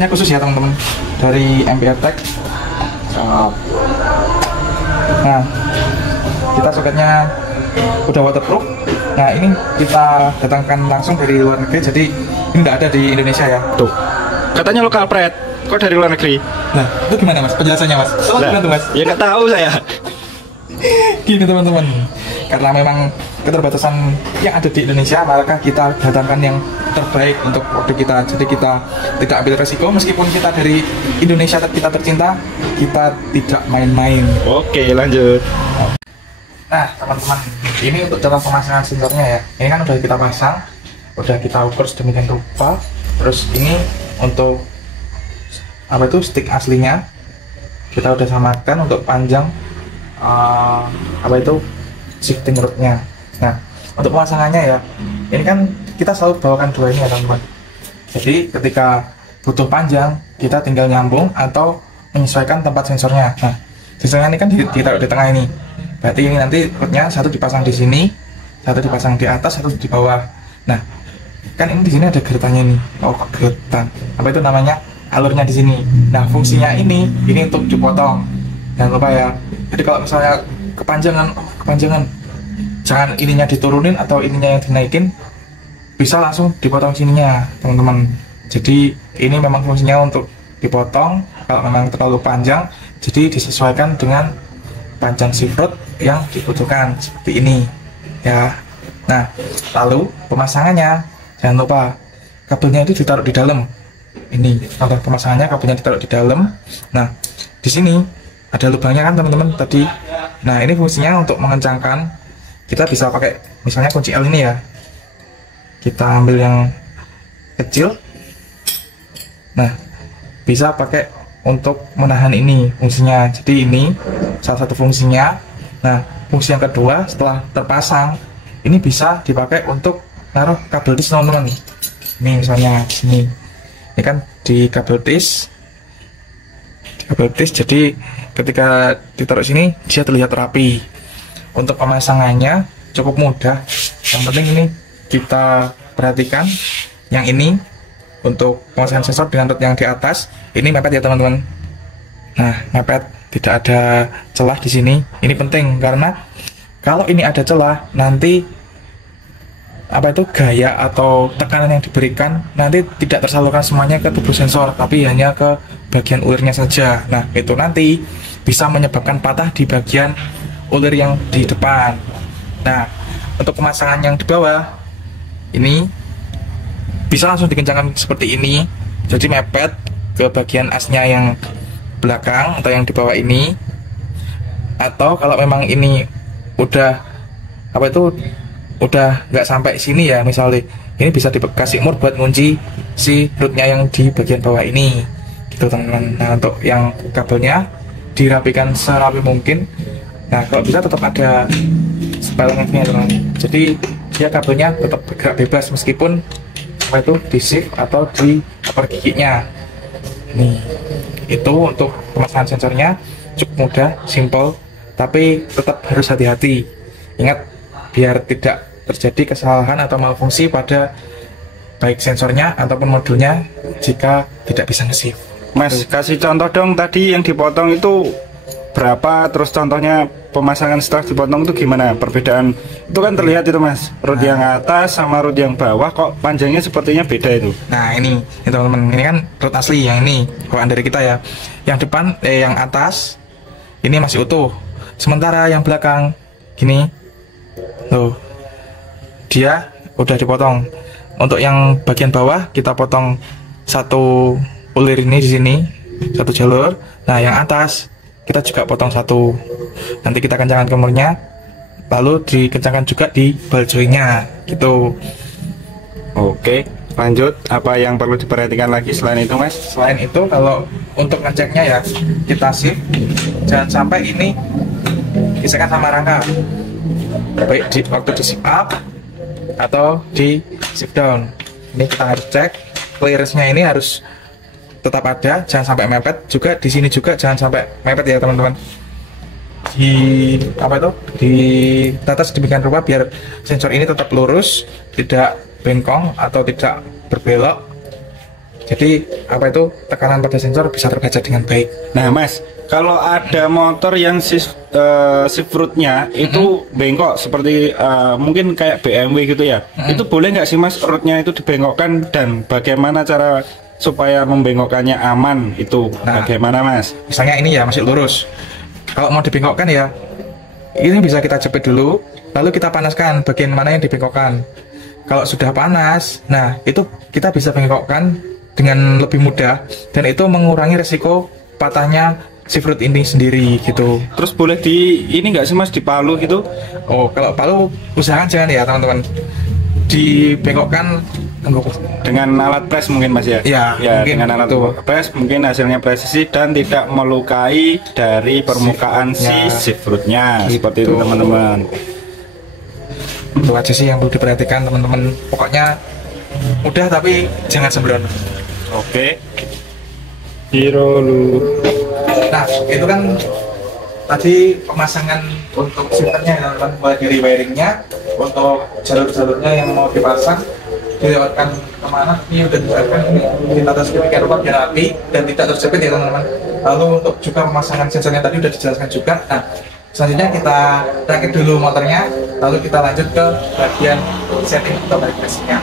soketnya khusus ya teman-teman, dari MPR Tech. Nah, kita soketnya udah waterproof. Nah, ini kita datangkan langsung dari luar negeri, jadi ini nggak ada di Indonesia ya. Tuh, katanya lokal pret, kok dari luar negeri? Nah, itu gimana mas penjelasannya mas? Gimana tuh mas? Ya nggak tahu saya. Gini teman-teman, karena memang keterbatasan yang ada di Indonesia, maka kita datangkan yang terbaik untuk produk kita. Jadi kita tidak ambil resiko, meskipun kita dari Indonesia kita tercinta, kita tidak main-main. Oke, lanjut. Nah teman-teman, ini untuk cara pemasangan sensornya ya. Ini kan udah kita pasang, udah kita ukur sedemikian rupa. Terus ini untuk apa itu stick aslinya kita udah samakan untuk panjang apa itu shifting rodnya. Nah untuk pemasangannya ya, ini kan kita selalu bawakan dua ini ya teman-teman. Jadi ketika butuh panjang, kita tinggal nyambung atau menyesuaikan tempat sensornya. Nah sensornya ini kan ditaruh di tengah ini. Berarti ini nanti rodnya satu dipasang di sini, satu dipasang di atas, satu di bawah. Nah kan ini di sini ada geretannya ini. Oh geretan apa itu namanya, alurnya di sini. Nah fungsinya ini untuk dipotong. Jangan lupa ya. Jadi kalau misalnya kepanjangan, jangan ininya diturunin atau ininya yang dinaikin, bisa langsung dipotong sininya teman-teman. Jadi ini memang fungsinya untuk dipotong kalau memang terlalu panjang, jadi disesuaikan dengan panjang shift rod yang dibutuhkan seperti ini ya. Nah lalu pemasangannya, jangan lupa kabelnya itu ditaruh di dalam. Ini contoh pemasangannya, kabelnya ditaruh di dalam. Nah di sini ada lubangnya kan teman-teman tadi. Nah ini fungsinya untuk mengencangkan. Kita bisa pakai misalnya kunci L ini ya, kita ambil yang kecil. Nah bisa pakai untuk menahan ini fungsinya. Jadi ini salah satu fungsinya. Nah fungsi yang kedua setelah terpasang, ini bisa dipakai untuk naruh kabel disk teman-teman. Ini misalnya sini, ini kan di kabel disk, jadi ketika ditaruh sini dia terlihat rapi. Untuk pemasangannya cukup mudah, yang penting ini kita perhatikan yang ini untuk pemasangan sensor dengan rod yang di atas ini mepet ya teman-teman. Nah mepet, tidak ada celah di sini. Ini penting karena kalau ini ada celah, nanti apa itu gaya atau tekanan yang diberikan nanti tidak tersalurkan semuanya ke tubuh sensor, tapi hanya ke bagian ulirnya saja. Nah itu nanti bisa menyebabkan patah di bagian ulir yang di depan. Nah untuk pemasangan yang di bawah ini bisa langsung dikencangkan seperti ini, jadi mepet ke bagian asnya yang belakang atau yang di bawah ini. Atau kalau memang ini udah apa itu udah nggak sampai sini ya, misalnya ini bisa dikasih mur buat ngunci si rodnya yang di bagian bawah ini gitu teman-teman. Nah untuk yang kabelnya dirapikan serapi mungkin. Nah kalau bisa tetap ada spelengnya teman-teman, jadi dia kabelnya tetap bergerak bebas meskipun apa itu di shift atau di upper giginya. Nih itu untuk pemasangan sensornya cukup mudah, simple, tapi tetap harus hati-hati. Ingat biar tidak terjadi kesalahan atau malfungsi pada baik sensornya ataupun modulnya jika tidak bisa nge-shift. Mas kasih contoh dong, tadi yang dipotong itu berapa, terus contohnya pemasangan setelah dipotong itu gimana perbedaan? Itu kan terlihat itu mas, rod yang atas sama rod yang bawah kok panjangnya sepertinya beda itu. Nah ini teman-teman, ini kan rod asli, yang ini bawaan dari kita ya. Yang depan yang atas ini masih utuh, sementara yang belakang gini tuh dia udah dipotong. Untuk yang bagian bawah kita potong satu ulir ini di sini, satu jalur. Nah yang atas kita juga potong satu. Nanti kita kencangkan kemurnya, lalu dikencangkan juga di ball jointnya gitu. Oke lanjut, apa yang perlu diperhatikan lagi selain itu mas? Selain itu kalau untuk ngeceknya ya, kita shift jangan sampai ini gesekan sama rangka, baik di waktu di shift up atau di shift down. Ini kita harus cek clearance-nya, ini harus tetap ada, jangan sampai mepet. Juga di sini juga jangan sampai mepet ya teman-teman. Di apa itu di tata sedemikian rupa biar sensor ini tetap lurus, tidak bengkong atau tidak berbelok. Jadi apa itu tekanan pada sensor bisa terbaca dengan baik. Nah Mas, kalau ada motor yang shift rootnya itu bengkok seperti mungkin kayak BMW gitu ya, itu boleh nggak sih Mas rootnya itu dibengkokkan, dan bagaimana cara supaya membengkokkannya aman itu bagaimana Mas? Misalnya ini ya masih lurus, kalau mau dibengkokkan ya ini bisa kita jepit dulu, lalu kita panaskan bagian mana yang dibengkokkan. Kalau sudah panas, nah itu kita bisa bengkokkan dengan lebih mudah, dan itu mengurangi resiko patahnya shift root ini sendiri gitu. Terus boleh di ini nggak sih Mas, di palu gitu? Oh, kalau palu usahakan jangan ya teman-teman, dibengkokkan dengan alat press mungkin Mas ya? Ya, mungkin dengan alat press mungkin hasilnya presisi dan tidak melukai dari permukaan si shift rootnya seperti itu teman-teman. Itu aja sih yang perlu diperhatikan teman-teman. Pokoknya mudah tapi jangan sembrono. Oke. Hero lu. Nah, itu kan tadi pemasangan untuk shifternya ya teman-teman, mulai dari wiringnya, untuk jalur-jalurnya yang mau dipasang dilewatkan kemana, ini udah dijelaskan, ini kita tes demikian rupa biar rapi dan tidak terjepit ya teman-teman. Lalu untuk juga pemasangan sensornya tadi udah dijelaskan juga. Nah, selanjutnya kita rakit dulu motornya, lalu kita lanjut ke bagian setting atau balik mesinnya.